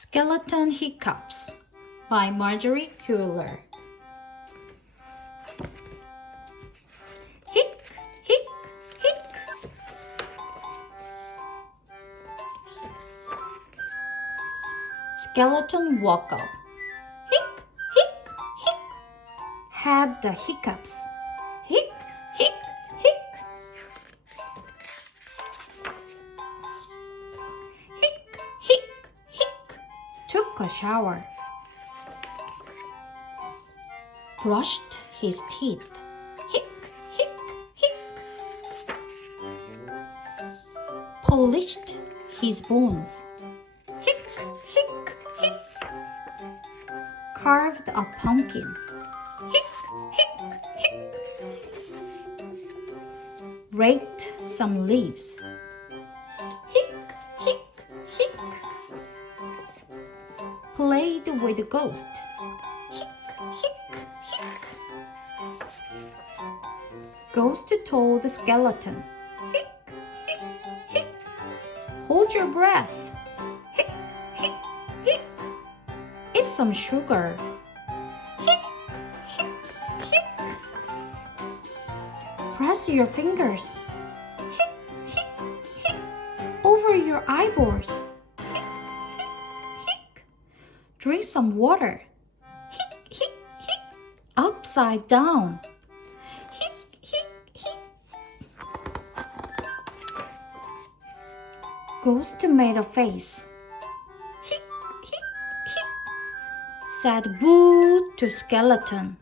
Skeleton Hiccups by Margery Cuyler. Hic, hic, hic. Skeleton woke up. Hic, hic, hic. Had the hiccups. Hic, hic, hic. Hic, hic, hic. Took a shower. Brushed his teeth. Hic, hic, hic. Polished his bones. Hic, hic, hic. Carved a pumpkin. Hic, hic, hic. Raked some leaves. Hic, hic, hic. Played with a ghost. Hic, hic, hic. Ghost told the skeleton. Hic, hic, hic. Hold your breath. Hic, hic, hic. Eat some sugar. Hic, hic, hic. Press your fingers. Hic, hic, hic. Over your eyeballs. Hic, hic, hic. Drink some water. Hic, hic, hic. Upside down. Hic, hic, hic. Ghost made a face. Hic, hic, hic. Said boo to skeleton.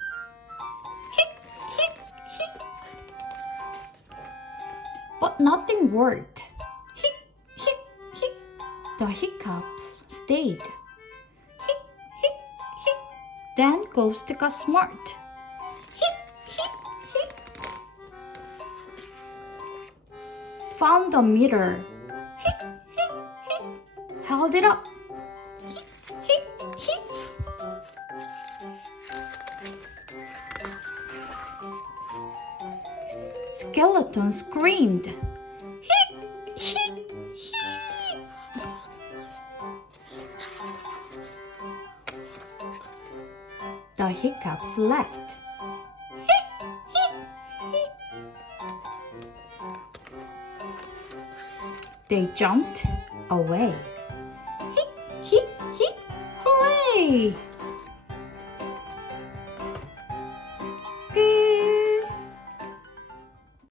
Hic, hic, hic. But nothing worked. Hic, hic, hic. The hiccups stayed. Hic, hic, hic. Then Ghost got smart. Hic, hic, hic. Found a mirror. Hic, hic, hic. Held it up. Hic, hic, hic. Skeleton screamed. Hic, hic, hic. The hiccups left. Hic, hic, hic. They jumped away. Hic, hic, hic. Hooray!